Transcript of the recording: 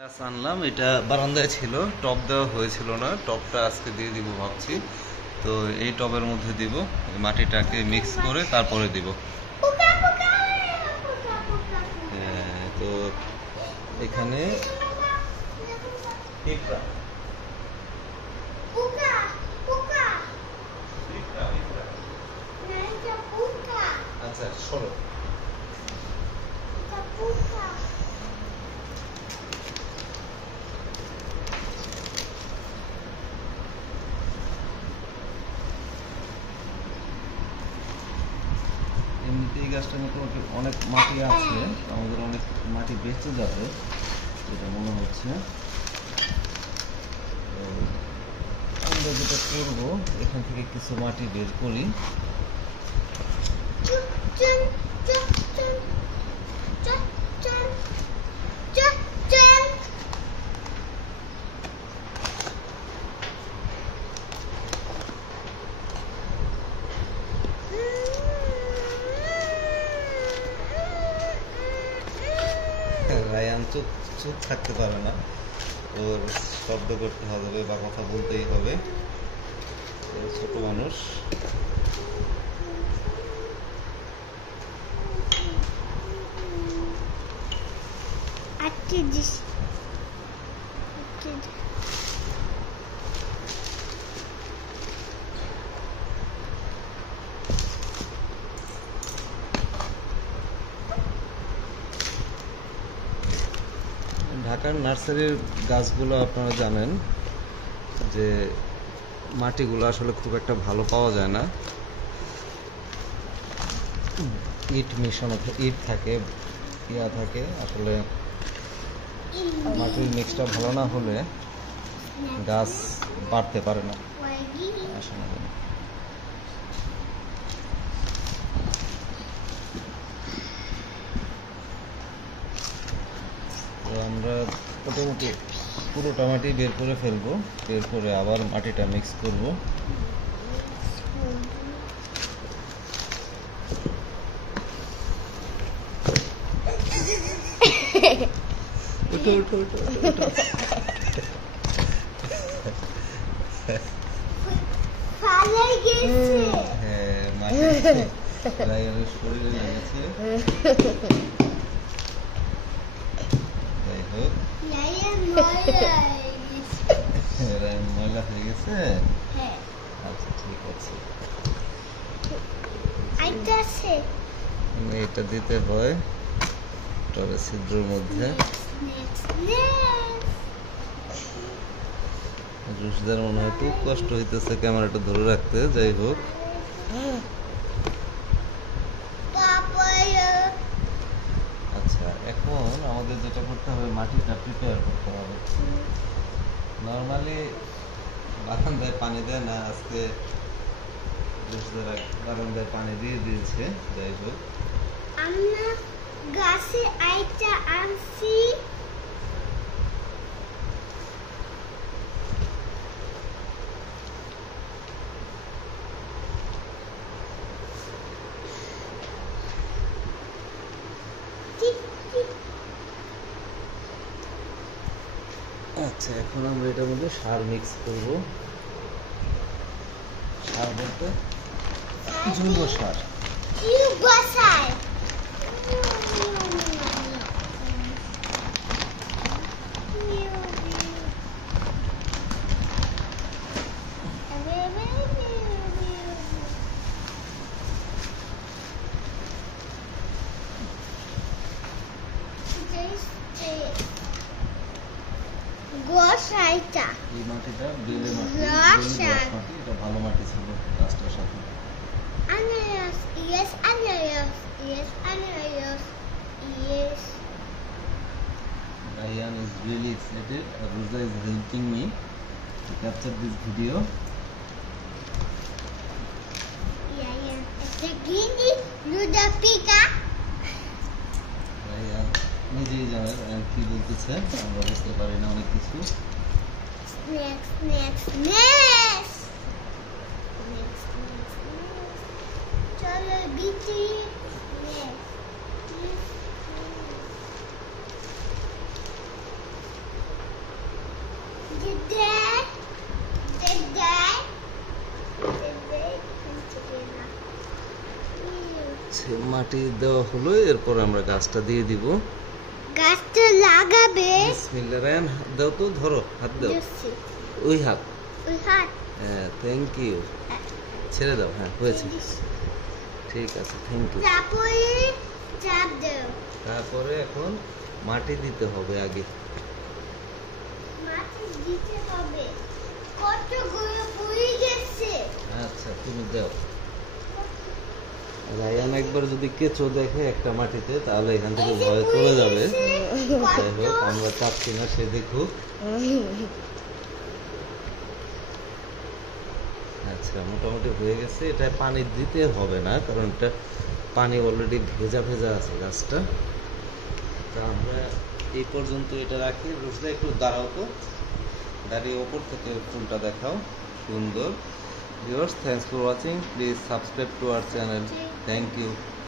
গাছ আনলাম, এটা বারান্দায় ছিল, টব দেওয়া হয়েছিল না, টবটা আজকে দিয়ে দিব ভাবছি। তো এই টবের মধ্যে দিব, মাটিটাকে মিক্স করে তারপরে দিব। তো এখানে আচ্ছা সরো, এমনিতে এই গাছটা মোটামুটি অনেক মাটি আছে, আমাদের অনেক মাটি বেঁচে যাবে যেটা মনে হচ্ছে। আমরা যেটা করবো, এখান থেকে কিছু মাটি বের করি। রায়ান চুপ চুপ থাকতে পারে না, ওর শব্দ করতে হবে বা কথা বলতেই হবে, ছোট মানুষ। ঢাকার নার্সারির গাছগুলো আপনারা জানেন যে মাটিগুলো আসলে খুব একটা ভালো পাওয়া যায় না, ইট মিশানো, ইট থাকে, ইয়া থাকে, আসলে মাটির মিক্সটা ভালো না হলে গাছ বাড়তে পারে না আসলে। তো আমরা মোটামুটি পুরোটা মাটি বের করে ফেলবো, বের করে আবার মাটিটা মিক্স করব। উঠো উঠো উঠো উঠো। হ্যাঁ, মাটি রায়ানের শরীরে লেগেছে। যাই হোক, রায়ান ময়লা হয়ে গেছে। আচ্ছা ঠিক আছে, এটা দিতে হয় টবের ছিদ্রের মধ্যে। রুশদার মনে হয় খুব কষ্ট হইতেছে ক্যামেরাটা ধরে রাখতে। যাই হোক, আচ্ছা এখন আমাদের যেটা করতে হবে, মাটিটা প্রিপেয়ার করতে হবে। নর্মালি বারান্দায় পানি দেয় না, আজকে রুশদার বারান্দায় পানি দিয়ে দিয়েছে। যাই হোক, আমরা গাছে আইটা আনছি, আচ্ছা এখন আমরা এটার মধ্যে সার মিক্স করব। সার বলতে জৈব সার। এই মাটিটা বেলে মাটি, এটা ভালো মাটি ছিল গাছটার সাথে। Ryan is really excited. Ruza is helping me to capture this video. Ryan নিজেই জানে Ryan কি বলতেছে, আমরা বুঝতে পারি না অনেক কিছু। চলো বিচি যে মাটি দেওয়া হলো, এরপর আমরা গাছটা দিয়ে দিব। গাছটা লাগাবে বিসমিল্লাহ। রায়ান হাত দাও তো, ধরো, হাত দাও, দিচ্ছি। ওই হাত। ওই হাত হ্যাঁ, থ্যাংক ইউ। ছেড়ে দাও, হ্যাঁ হয়েছে, ঠিক আছে, থ্যাংক ইউ। তারপরে চাপ দাও। তারপরে এখন মাটি দিতে হবে আগে। মাটি দিতে হবে। কতগুলো পড়ে গেছে। আচ্ছা, তুমি দাও। রায়ান একবার যদি কেঁচো দেখে একটা মাটিতে, তাহলে এখান থেকে এই যে ভয় চলে যাবে। পড়ে যাই হোক, আমরা চাচ্ছি না সে দেখুক। আচ্ছা, মোটামুটি হয়ে গেছে। এটা পানি দিতে হবে না, কারণ এটা পানি অলরেডি ভেজা ভেজা আছে গাছটা। তা আমরা এই পর্যন্ত এটা রাখি। রোজটা একটু দাঁড়াও তো, দাঁড়িয়ে ওপর থেকে ফুলটা দেখাও, সুন্দর। Viewers, thanks for watching, please subscribe to our channel. Thank you.